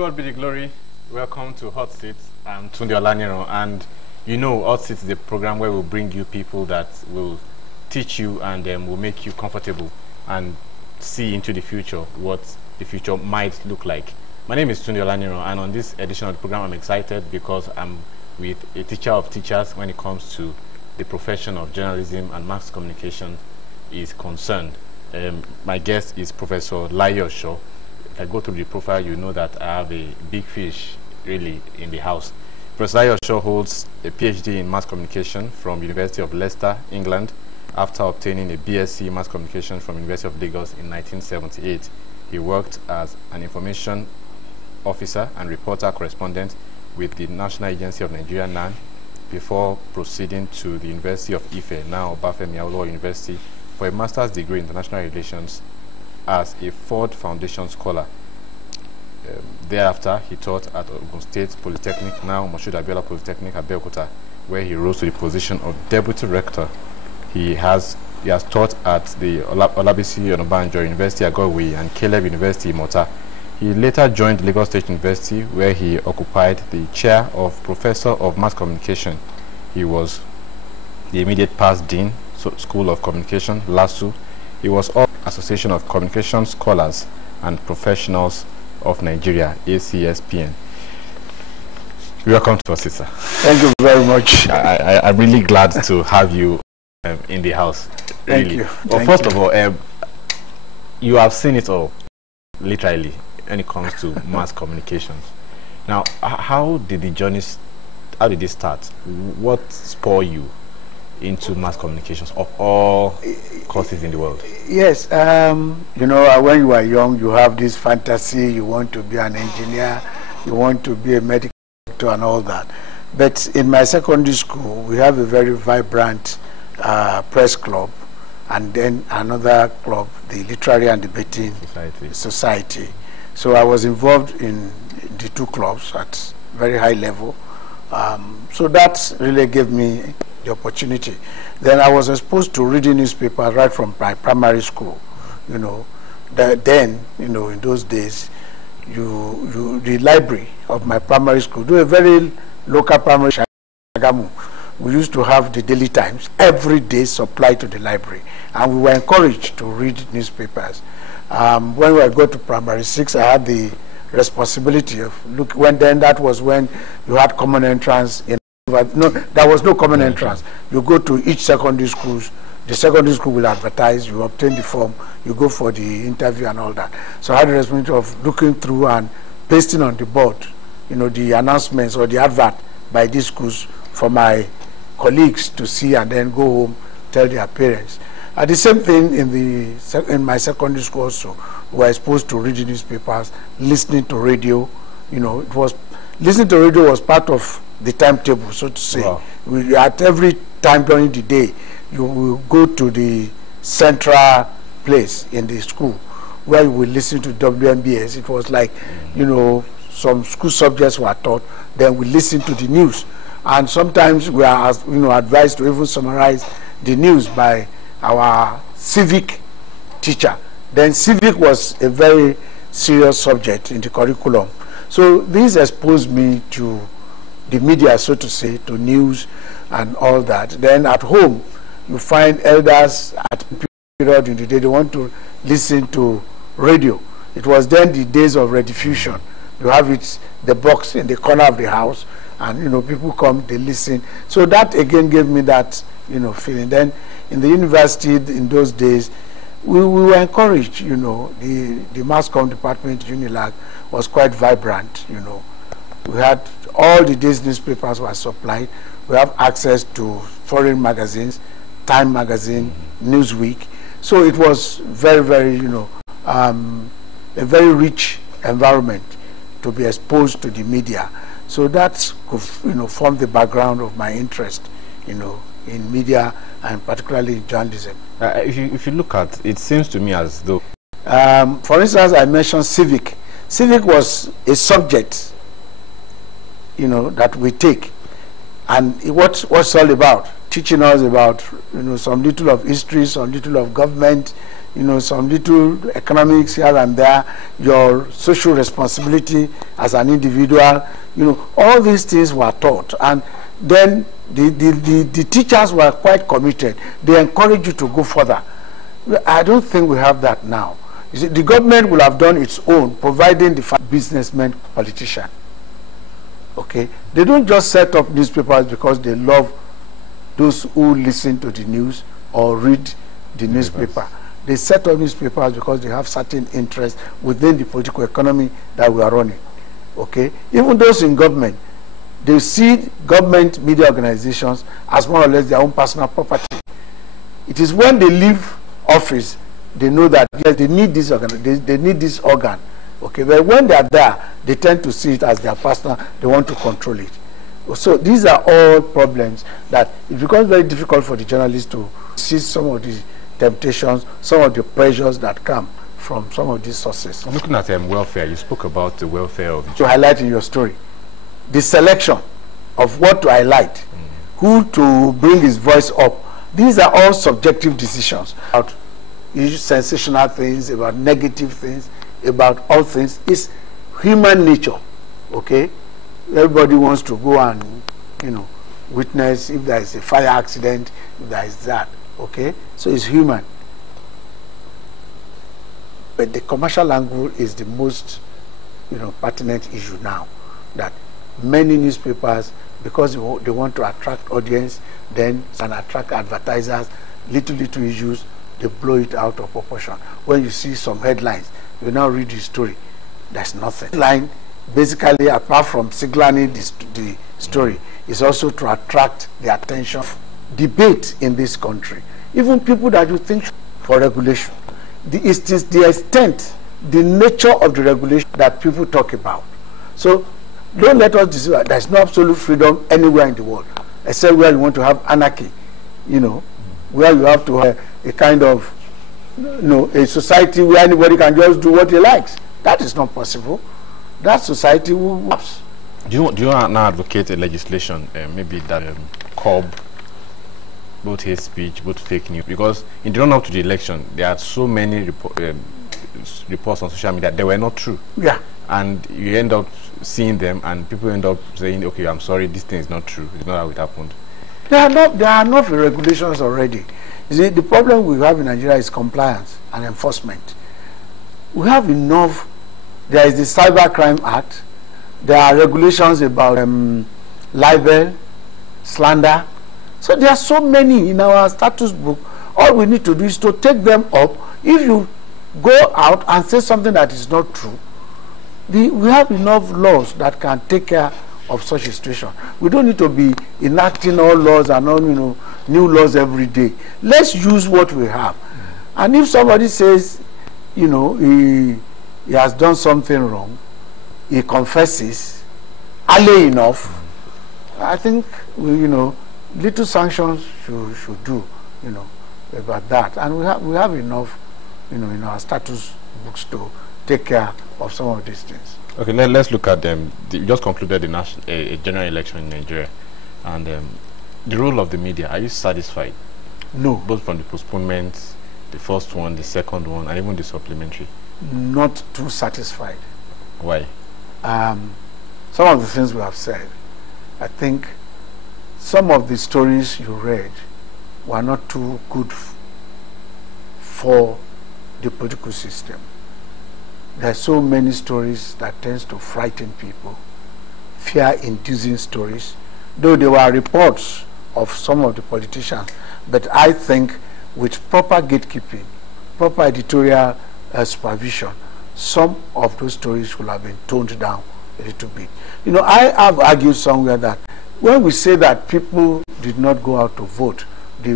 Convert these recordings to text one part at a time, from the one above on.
God be the glory. Welcome to Hot Seats. I'm Tunde Olaniro, and you know Hot Seats is a program where we'll bring you people that will teach you and will make you comfortable and see into the future what the future might look like. My name is Tunde Olaniro, and on this edition of the program I'm excited because I'm with a teacher of teachers when it comes to the profession of journalism and mass communication is concerned. My guest is Professor Layo Osho. If I go through the profile, you know that I have a big fish really in the house. Professor Layo Osho holds a PhD in mass communication from University of Leicester, England, after obtaining a BSc mass communication from University of Lagos in 1978. He worked as an information officer and reporter correspondent with the National Agency of Nigeria, NAN, before proceeding to the University of Ife, now Obafemi Awolowo University, for a master's degree in international relations as a Ford Foundation scholar. Thereafter, he taught at Ogun State Polytechnic, now Moshood Abiola Polytechnic at Abeokuta, where he rose to the position of deputy rector. He has taught at the Olabisi Onabanjo University Agowi and Caleb University Imota. He later joined Lagos State University, where he occupied the chair of Professor of Mass Communication. He was the immediate past dean, School of Communication, LASU. He was of Association of Communication Scholars and Professionals of Nigeria, ACSPN. Welcome to us, sir. Thank you very much. I'm really glad to have you in the house. Really. Thank you. Well, first of all, you have seen it all, literally, when it comes to mass communications. Now, how did it start? What spurred you into mass communications of all courses in the world? Yes, you know, when you are young, you have this fantasy, you want to be an engineer, you want to be a medical doctor and all that. But in my secondary school, we have a very vibrant press club, and then another club, the Literary and Debating Society. So I was involved in the two clubs at very high level. So that really gave me the opportunity. Then I was exposed to reading newspapers right from my primary school. You know, then, you know, in those days, the library of my primary school, do a very local primary Shagamu. We used to have the Daily Times every day supplied to the library, and we were encouraged to read newspapers. When I got to primary 6, I had the responsibility of that was when you had common entrance in. No, there was no common entrance. You go to each secondary schools, the secondary school will advertise, you obtain the form, you go for the interview and all that. So I had the responsibility of looking through and pasting on the board, you know, the announcements or the advert by these schools for my colleagues to see and then go home, tell their parents. The same thing in my secondary school also. We were exposed to reading newspapers, listening to radio. You know, listening to radio was part of the timetable, so to say. Wow. At every time during the day, you will go to the central place in the school where you will listen to WMBS. It was like, you know, some school subjects were taught, then we listen to the news. And sometimes we are, you know, advised to even summarize the news by our civic teacher. Then civic was a very serious subject in the curriculum. So this exposed me to the media, so to say, to news and all that. Then at home, you find elders at period in the day, they want to listen to radio. It was then the days of rediffusion. You have the box in the corner of the house, and, you know, people come, they listen. So that again gave me that, you know, feeling. Then in the university in those days, we were encouraged, you know, the mass comm department, UNILAG, was quite vibrant, you know. We had all the days newspapers were supplied. We have access to foreign magazines, Time magazine, Newsweek. So it was very, very, you know, a very rich environment to be exposed to the media. So that could, you know, form the background of my interest, you know, in media and particularly in journalism. If you look at it, seems to me as though, for instance, I mentioned civic. Civic was a subject, you know, that we take, and what's all about. teaching us about, some little of history, some little of government, some little economics here and there, your social responsibility as an individual, all these things were taught. And then the teachers were quite committed. They encourage you to go further. I don't think we have that now. You see, the government will have done its own, providing the businessmen, politician. Okay? They don't just set up newspapers because they love those who listen to the news or read the newspaper. They set up newspapers because they have certain interests within the political economy that we are running. Okay? Even those in government, they see government media organizations as more or less their own personal property. It is when they leave office, they know that yes, they need this organ. They need this organ. Okay, but when they are there, they tend to see it as their personal. They want to control it. So these are all problems that it becomes very difficult for the journalists to see some of the temptations, some of the pressures that come from some of these sources. Looking at welfare, you spoke about the welfare of... To highlight in your story, the selection of what to highlight, who to bring his voice up, these are all subjective decisions about sensational things, about negative things, about all things. It's human nature, okay? Everybody wants to go and, witness if there is a fire accident, if there is that, okay? So it's human. But the commercial angle is the most, pertinent issue now. That many newspapers, because they want to attract audience, then and attract advertisers, little issues, they blow it out of proportion. When you see some headlines, you now read the story, there's nothing. Headline, basically, apart from signaling the story, is also to attract the attention. Debate in this country, even people that you think for regulation, it is the extent, the nature of the regulation that people talk about. So don't let us deceive. There's no absolute freedom anywhere in the world, except where you want to have anarchy, where you have to have a kind of, a society where anybody can just do what he likes. That is not possible. That society will collapse. Do you now advocate a legislation, maybe that curb both hate speech, both fake news? Because in the run-up to the election, there are so many reports on social media that were not true. Yeah. And you end up seeing them, and people end up saying, okay, I'm sorry, this thing is not true. It's not how it happened. There are enough regulations already. You see, the problem we have in Nigeria is compliance and enforcement. We have enough. There is the Cybercrime Act. There are regulations about libel, slander. So there are so many in our status book. All we need to do is to take them up. If you go out and say something that is not true, we have enough laws that can take care of such a situation. We don't need to be enacting all laws and all, new laws every day. Let's use what we have. And if somebody says, he has done something wrong, he confesses early enough, I think, little sanctions should do, about that. And we have enough, in our status books to take care of some of these things. Okay, let's look at them. You just concluded a general election in Nigeria, and the role of the media. Are you satisfied? No. Both from the postponement, the first one, the second one, and even the supplementary. Not too satisfied. Why? Some of the things we have said. I think some of the stories you read were not too good for the political system. There are so many stories that tends to frighten people, fear-inducing stories, though there were reports of some of the politicians. But I think with proper gatekeeping, proper editorial supervision, some of those stories will have been toned down a little bit. I have argued somewhere that when we say that people did not go out to vote, the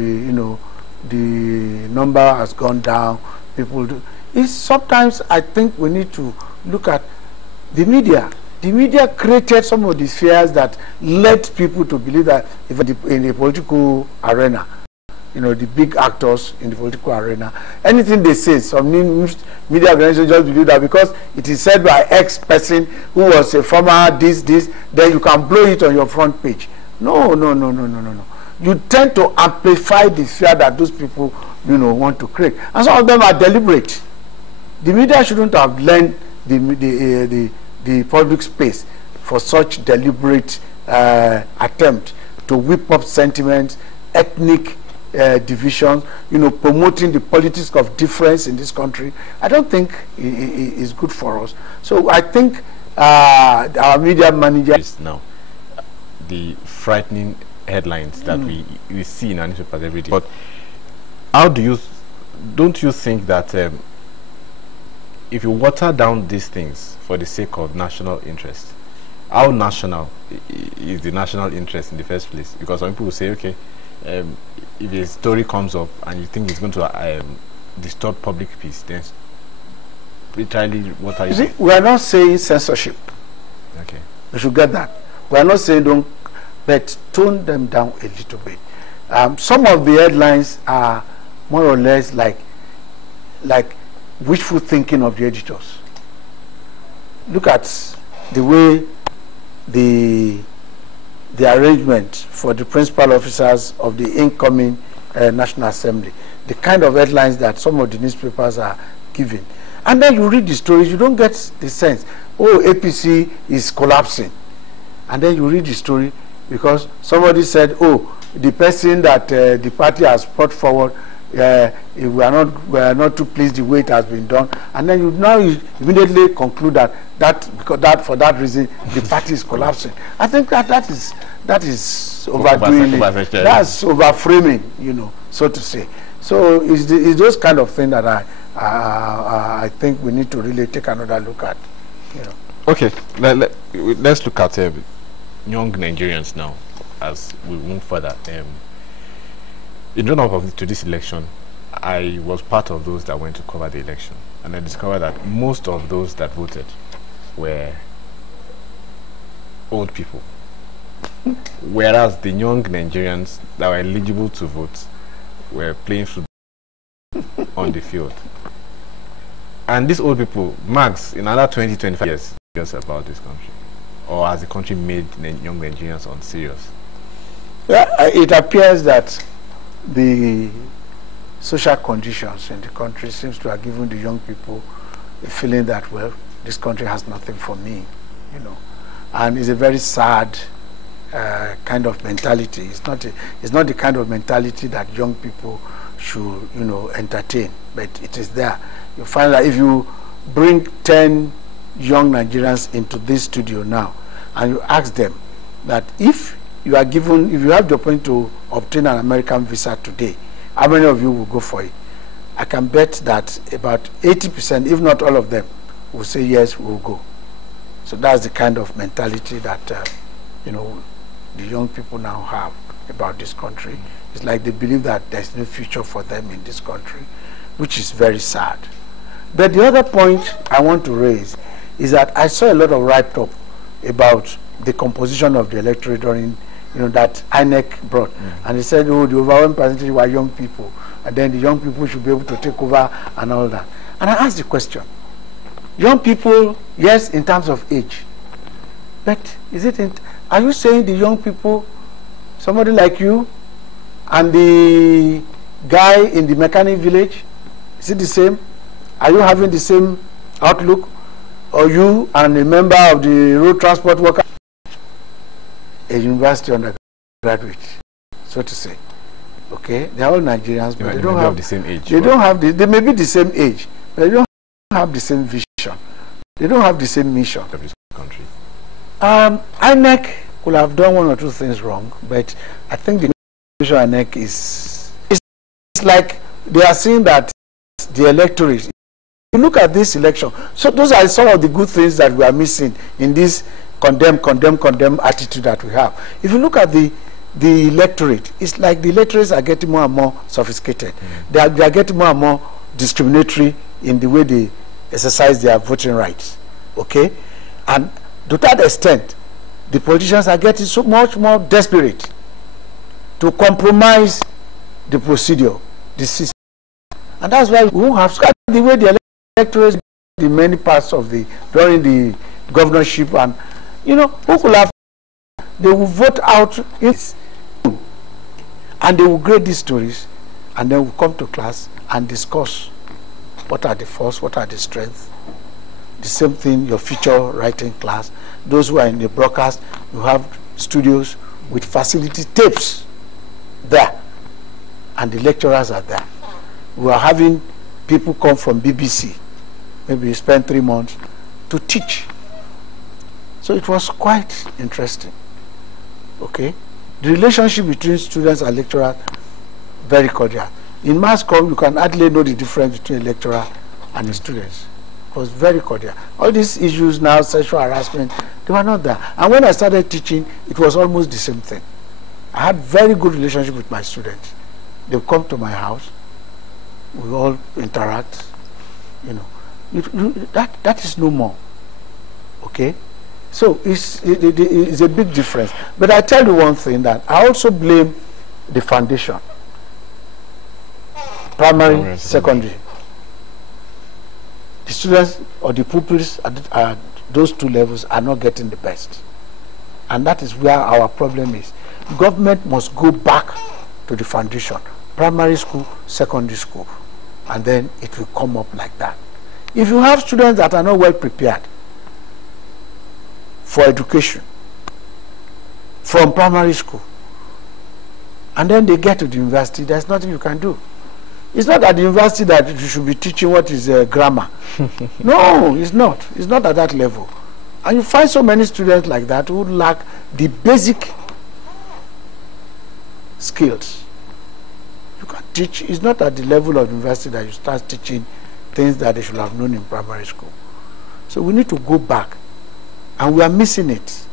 number has gone down, people do. Sometimes I think we need to look at the media. The media created some of these fears that led people to believe that if in the political arena, the big actors in the political arena, anything they say, some news media organizations just believe that because it is said by X person who was a former this, then you can blow it on your front page. No. you tend to amplify the fear that those people, want to create. And some of them are deliberate. The media shouldn't have lent the public space for such deliberate attempt to whip up sentiments, ethnic divisions, promoting the politics of difference in this country. I don't think it is good for us. So I think our media managers now, the frightening headlines that we see in our newspapers every day. But don't you think that if you water down these things for the sake of national interest, how national is the national interest in the first place? Because some people will say, okay, if a story comes up and you think it's going to distort public peace, then literally what are you saying? We are not saying censorship. Okay. You should get that. We are not saying don't, but tone them down a little bit. Some of the headlines are more or less like wishful thinking of the editors. Look at the way the arrangement for the principal officers of the incoming National Assembly, the kind of headlines that some of the newspapers are giving. And then you read the stories, you don't get the sense, oh, APC is collapsing. And then you read the story because somebody said, oh, the person that the party has brought forward, we are not too pleased the way it has been done, and then you immediately conclude that for that reason the party is collapsing. I think that is overdoing it. That's overframing, so to say. So it's those kind of things that I think we need to really take another look at. Okay, let's look at young Nigerians now as we move further. In run-up to this election, I was part of those that went to cover the election, and I discovered that most of those that voted were old people, whereas the young Nigerians that were eligible to vote were playing football on the field. And these old people, max, in another 20-25 years, just about this country, or has the country made young Nigerians unserious? Yeah, it appears that the social conditions in the country seems to have given the young people a feeling that, well, this country has nothing for me, and it's a very sad kind of mentality. It's not the kind of mentality that young people should entertain, but it is there. You find that if you bring 10 young Nigerians into this studio now and you ask them that if you have the opportunity to obtain an American visa today, how many of you will go for it? I can bet that about 80%, if not all of them, will say yes, we'll go. So that's the kind of mentality that the young people now have about this country. It's like they believe that there's no future for them in this country, which is very sad. But the other point I want to raise is that I saw a lot of write-up about the composition of the electorate during that INEC brought. And they said, oh, the overwhelming percentage were young people, and then the young people should be able to take over and all that. And I asked the question, young people, yes, in terms of age, but are you saying the young people, somebody like you and the guy in the mechanic village, is it the same? Are you having the same outlook? Or you and a member of the road transport worker, a university undergraduate, so to say. Okay, they're all Nigerians, but they don't have the same age. They may be the same age, but they don't have the same vision. They don't have the same mission. Of this country. INEC could have done one or two things wrong, but I think the INEC is like they are saying that the electorate. You look at this election, so those are some of the good things that we are missing in this condemn attitude that we have. If you look at the electorate, it's like the electorates are getting more and more sophisticated. They are getting more and more discriminatory in the way they exercise their voting rights. Okay? And to that extent, the politicians are getting so much more desperate to compromise the procedure, the system. And that's why we won't have the way the electorates in many parts of during the governorship, and who could have, they will vote out. And they will grade these stories, and then we'll come to class and discuss what are the faults, what are the strengths. The same thing, your feature writing class. Those who are in the broadcast, you have studios with facility tapes there, and the lecturers are there. We are having people come from BBC, maybe spend 3 months to teach. So it was quite interesting. Okay, the relationship between students and lecturers, very cordial. In mass comm, you can hardly know the difference between a lecturer and the students. It was very cordial. All these issues now, sexual harassment, they were not there. And when I started teaching, it was almost the same thing. I had very good relationship with my students. They would come to my house, we all interact, you know. That is no more. Okay? So it's a big difference. But I tell you one thing, that I also blame the foundation. Primary, secondary. The students or the pupils at those two levels are not getting the best. And that is where our problem is. Government must go back to the foundation. Primary school, secondary school. And then it will come up like that. If you have students that are not well prepared for education from primary school, and then they get to the university, there's nothing you can do. It's not at the university that you should be teaching what is grammar. No, it's not. It's not at that level. And you find so many students like that who lack the basic skills. You can teach. It's not at the level of university that you start teaching things that they should have known in primary school. So we need to go back. And we are missing it.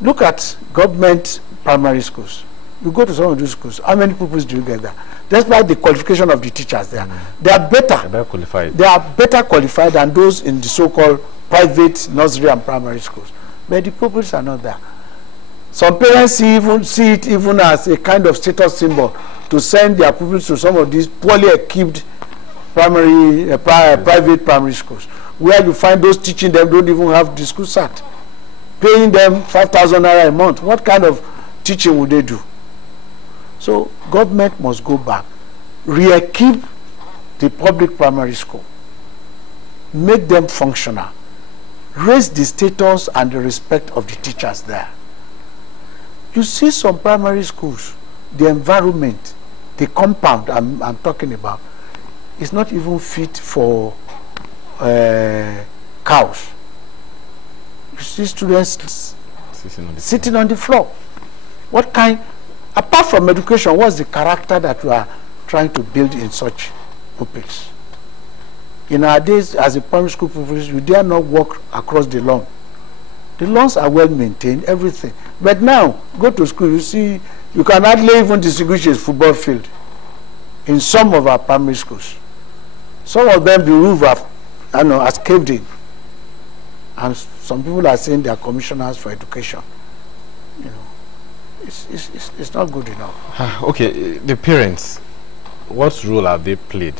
Look at government primary schools. You go to some of these schools, how many pupils do you get there? Despite the qualification of the teachers there, they are better qualified. They are better qualified than those in the so-called private nursery and primary schools. But the pupils are not there. Some parents see it even as a kind of status symbol to send their pupils to some of these poorly equipped private primary schools, where you find those teaching them don't even have the school cert, paying them 5,000 naira a month. What kind of teaching would they do? So government must go back, re-equip the public primary school, make them functional, raise the status and the respect of the teachers there. You see some primary schools, the environment, the compound I'm talking about, is not even fit for cows. You see students sitting on the floor. What kind? Apart from education, what's the character that we are trying to build in such pupils? In our days, as a primary school pupils, you dare not walk across the lawn. The lawns are well maintained, everything. But now, go to school, you see, you can hardly even distinguish a football field in some of our primary schools. Some of them, the roof has caved in. And some people are saying they are commissioners for education. You know. It's not good enough. Okay, the parents, what role have they played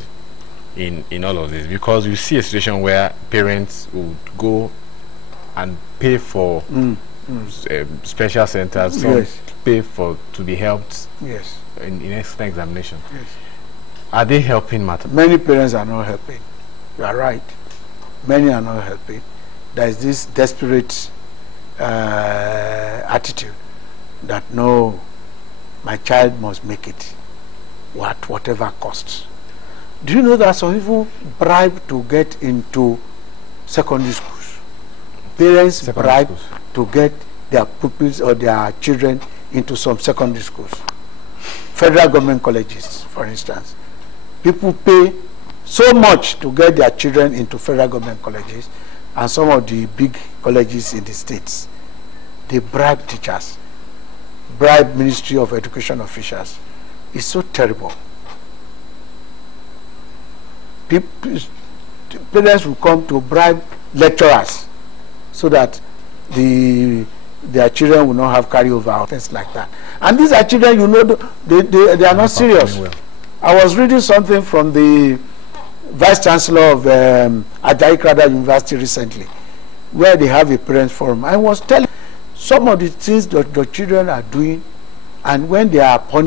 in all of this? Because you see a situation where parents would go and pay for special centers, some pay to be helped in extra examination. Yes. Are they helping matter? Many parents are not helping. You are right. Many are not helping. There is this desperate attitude that no, my child must make it whatever costs. Do you know that some people bribe to get into secondary schools? Parents bribe to get their pupils or their children into some secondary schools. Federal government colleges, for instance. People pay so much to get their children into federal government colleges, and some of the big colleges in the states. They bribe teachers, bribe Ministry of Education officials. It's so terrible. Parents will come to bribe lecturers so that their children will not have carryover or things like that. And these are children, you know, they are not serious. Well. I was reading something from the Vice Chancellor of Ajayi Crowther University recently, where they have a parents forum. I was telling some of the things that the children are doing And when they are punished